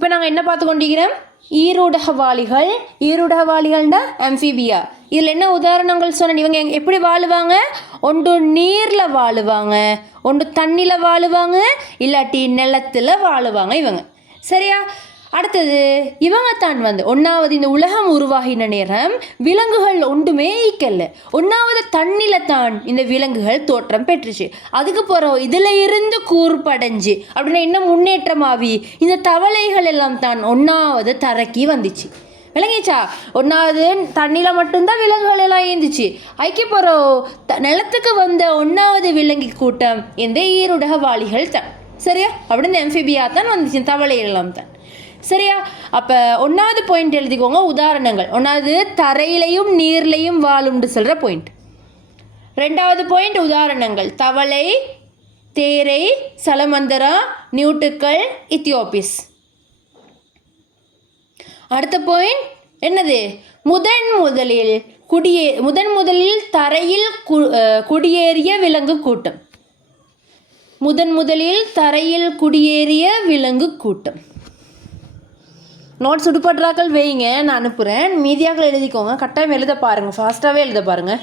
இப்போ நாங்கள் என்ன பார்த்து கொண்டிருக்கிறோம்? ஈருடகவாளிகள். ஈருடகவாளிகள்னா அம்ஃபிபியா. இதில் என்ன உதாரணங்கள் சொன்ன? இவங்க எப்படி வாழுவாங்க? ஒன்று நீரில் வாழுவாங்க, ஒன்று தண்ணியில் வாழுவாங்க, இல்லாட்டி நிலத்தில் வாழுவாங்க இவங்க. சரியா? அடுத்தது இவங்க தான் ஒன்றாவது இந்த உலகம் உருவாகின நேரம் விலங்குகள் ஒன்றுமே ஈக்கல்ல. ஒன்றாவது தண்ணியில் தான் இந்த விலங்குகள் தோற்றம் பெற்றுச்சு. அதுக்கு போகிறோம் இதில் இருந்து கூர்படைஞ்சு அப்படின்னா இன்னும் முன்னேற்றமாகி இந்த தவளைகள் எல்லாம் தான் ஒன்றாவது தரைக்கு வந்துச்சு. விளங்கிச்சா? ஒன்றாவது தண்ணியில் மட்டும்தான் விலங்குகள் எல்லாம் இருந்துச்சு. ஐக்கிய போகிறோம் நிலத்துக்கு வந்த ஒன்றாவது விலங்கி கூட்டம் இந்த ஈருடகவாளிகள் தான். சரியா? அப்படி இந்த அம்ஃபிபியா தான் வந்துச்சு, தவளைகள் எல்லாம் தான். சரியா? அப்போ ஒன்றாவது பாயிண்ட் எழுதிக்கோங்க, உதாரணங்கள். ஒன்றாவது தரையிலையும் நீர்லையும் வாழும்னு சொல்கிற பாயிண்ட். ரெண்டாவது பாயிண்ட் உதாரணங்கள்: தவளை, தேரை, சலமந்தரா, நியூட்டுக்கள், இத்தியோபிஸ். அடுத்த பாயிண்ட் என்னது? முதன் முதலில் தரையில் குடியேறிய விலங்கு கூட்டம். முதலில் தரையில் குடியேறிய விலங்கு கூட்டம். நோட்ஸ் உடுப்படுறாக்கள் வைங்க, நான் அனுப்புகிறேன். மீதியாக எழுதிக்கோங்க, கட்டாயம் எழுத பாருங்கள், ஃபாஸ்ட்டாகவே எழுத பாருங்கள்.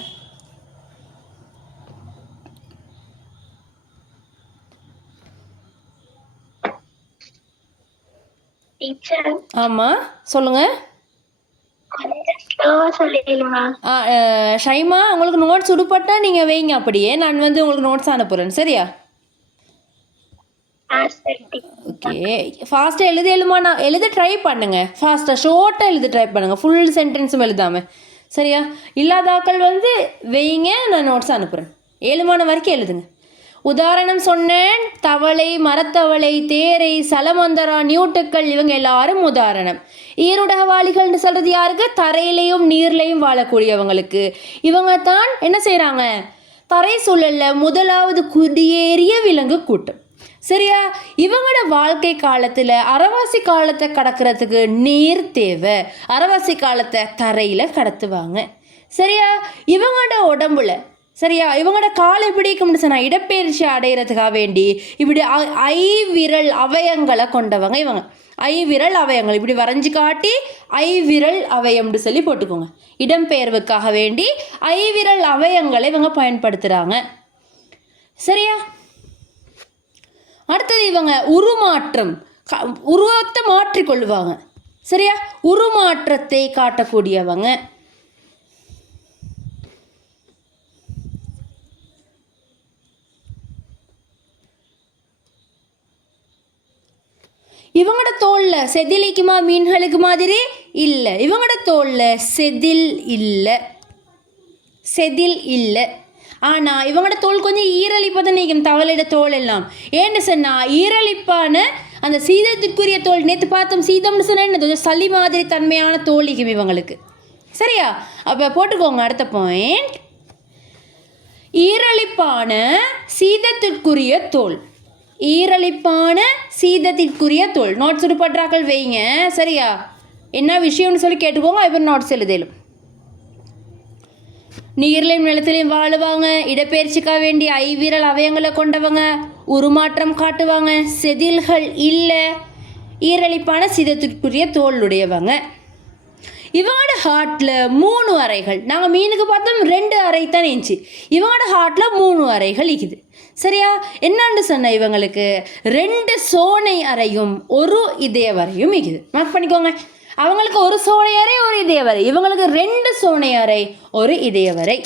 ஆமாம், சொல்லுங்கள். ஷைமா, உங்களுக்கு நோட்ஸ் உடுப்பட்டா நீங்கள் வைங்க, அப்படியே நான் உங்களுக்கு நோட்ஸ் அனுப்புகிறேன். சரியா? ஓகே, ஃபாஸ்ட்டாக எழுத ட்ரை பண்ணுங்க. ஃபாஸ்ட்டாக ஷார்ட்டாக எழுத ட்ரை பண்ணுங்கள், ஃபுல் சென்டென்ஸும் எழுதாமல். சரியா? இல்லாதாக்கள் வைங்க, நான் நோட்ஸ் அனுப்புகிறேன். 7 வரைக்கும் எழுதுங்க. உதாரணம் சொன்னேன்: தவளை, மரத்தவளை, தேரை, சலமந்தரா, நியூட்டுக்கள், இவங்க எல்லாரும் உதாரணம். ஈருடகவாளிகள்னு சொல்கிறது யாருக்கு? தரையிலையும் நீர்லையும் வாழக்கூடியவங்களுக்கு. இவங்க தான் என்ன செய்கிறாங்க? தரை சூழலில் முதலாவது குடியேறிய விலங்கு கூட்டம். சரியா? இவங்களோட வாழ்க்கை காலத்தில் அரைவாசி காலத்தை கடக்கிறதுக்கு நீர் தேவை. அரைவாசி காலத்தை தரையில் கடத்துவாங்க. சரியா? இவங்களோட உடம்புல சரியா இவங்களோட காலை பிடிக்கும்னு சொன்னால் இடப்பெயர்ச்சி அடைகிறதுக்காக வேண்டி இப்படி ஐவிரல் அவயங்களை கொண்டவங்க இவங்க. ஐவிரல் அவயங்கள் இப்படி வரைஞ்சி காட்டி ஐவிரல் அவயம்னு சொல்லி போட்டுக்கோங்க. இடம்பெயர்வுக்காக வேண்டி ஐவிரல் அவயங்களை இவங்க பயன்படுத்துகிறாங்க. சரியா? அடுத்தது இவங்க உருமாற்றம், உருவத்தை மாற்றிக்கொள்வாங்க. சரியா? உருமாற்றத்தை காட்டக்கூடியவங்க. இவங்களோட தோலில் செதிலிக்குமா மீன்களுக்கு மாதிரி இல்லை. இவங்களோட தோலில் செதில் இல்லை. ஆனால் இவங்களோட தோல் கொஞ்சம் ஈரலிப்பாக தான் நிற்கும், தவளையோட தோல் எல்லாம். ஏன்னு சொன்னால் ஈரலிப்பான அந்த சீதத்திற்குரிய தோல். நேற்று பார்த்தோம் சீதம்னு சொன்னால் என்ன, கொஞ்சம் சளி மாதிரி தன்மையான தோலிக்கும் இவங்களுக்கு. சரியா? அப்போ போட்டுக்கோங்க அடுத்த பாயிண்ட்: ஈரலிப்பான சீதத்திற்குரிய தோல். ஈரலிப்பான சீதத்திற்குரிய தோல். நோட்ஸ் உடுப்பற்றாக்கள் வைங்க. சரியா? என்ன விஷயம்னு சொல்லி கேட்டுக்கோங்க, இப்போ நோட்ஸ் எழுதலும். நீர்லையும் நிலத்திலையும் வாழுவாங்க. இடப்பெயர்ச்சிக்காக வேண்டிய ஐவிரல் அவயங்களை கொண்டவங்க. உருமாற்றம் காட்டுவாங்க. செதில்கள் இல்லை. ஈரலிப்பான சீதத்திற்குரிய தோலுடையவங்க. இவங்களோட ஹார்ட்டில் 3 அறைகள். நாங்கள் மீனுக்கு பார்த்தோம் 2 அறை தான் இருந்துச்சு. இவங்களோட ஹார்ட்டில் 3 அறைகள் இருக்குது. சரியா? என்னன்னு சொன்ன இவங்களுக்கு 2 சோனை அறையும் 1 இதய வரையும் இருக்குது. மார்க் பண்ணிக்கோங்க. அவங்களுக்கு 1 சோனை அறை 1 இதய வரை. இவங்களுக்கு 2 சோனை அறை 1 இதய வரை.